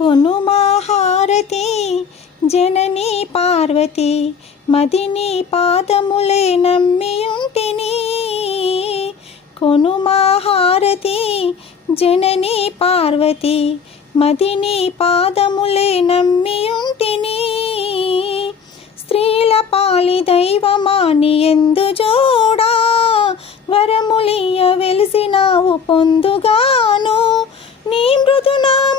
కొనుమాహారతి జననీ పార్వతి మదిని పాదములే నమ్మియుంటిని. కొనుమాహారతి జననీ పార్వతి మదిని పాదములే నమ్మియుంటిని. స్త్రీల పాలి దైవమాని ఎందు జోడా వరములియ వెలిసినావు పొందుగాను. నీ మృదునా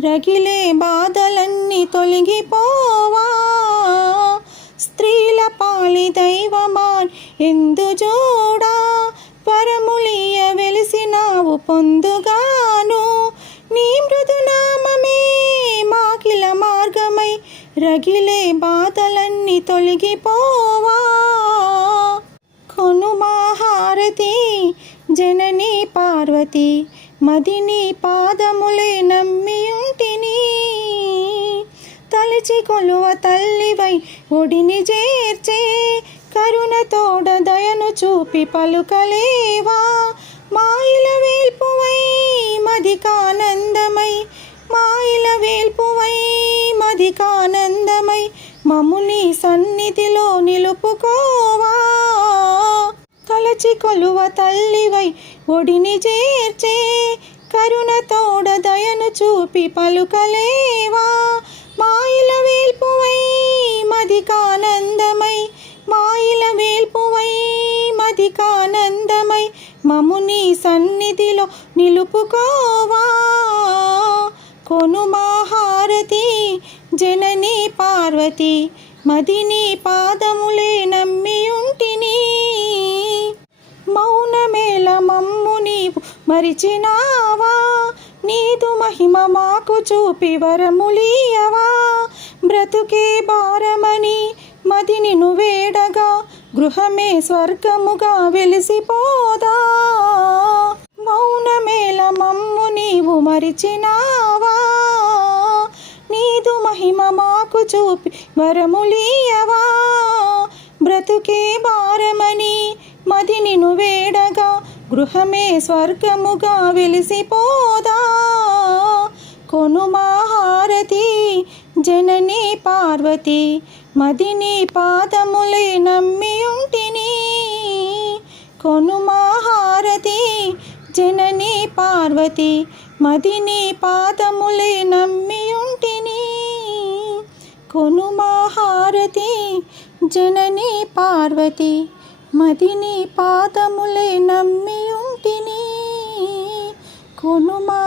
రగిలే బాధలన్నీ తొలగిపోవా. స్త్రీల పాలి దైవమాన్ ఎందు జోడా. పరములియ వెలిసినావు పొందుగాను. నీ మృదునామమే మాకిల మార్గమై రగిలే బాధలన్నీ తొలగిపోవా. కొనుమాహారతి జననీ పార్వతి మదిని పాదములే నమ్మియుంటిని విడిచి కొలువ తల్లివై ఒడిని చేర్చే కరుణ తోడ దయను చూపి పలుకలేవా? మాయిల వేల్పువై మదికానందమై మాయిల వేల్పువై మదికానందమై మముని సన్నిధిలో నిలుపుకోవా? తలచి కొలువ తల్లివై ఒడిని చేర్చే కరుణ తోడ దయను చూపి పలుకలేవా? మదికానందమై మాయిల వేల్పువై మదికానందమై మముని సన్నిధిలో నిలుపుకోవా. కొనుమాహారతి జనని పార్వతి మదిని పాదములే నమ్మియుంటిని. మౌనమేల మమ్ము నీవు మరిచినావా. నీదు మహిమ మాకు చూపి వరములీయవా. బ్రతుకే భారమని మదిని నువేడగా గృహమే స్వర్గముగా వెలిసిపోదా? మౌనమేల మమ్ము నీవు మరిచినావా? నీదు మహిమ మాకు చూపి వరములీయవా బ్రతుకే భారమని మదిని నువేడగా గృహమే స్వర్గముగా వెలిసిపోదా? పార్వతి మదిని పాదములే నమ్మియుంటిని కొనుమాహారతి జనని పార్వతి మదిని పాదములే నమ్మియుంటిని కొనుమాహారతి జనని పార్వతి మదిని పాదములే నమ్మియుంటిని కొనుమా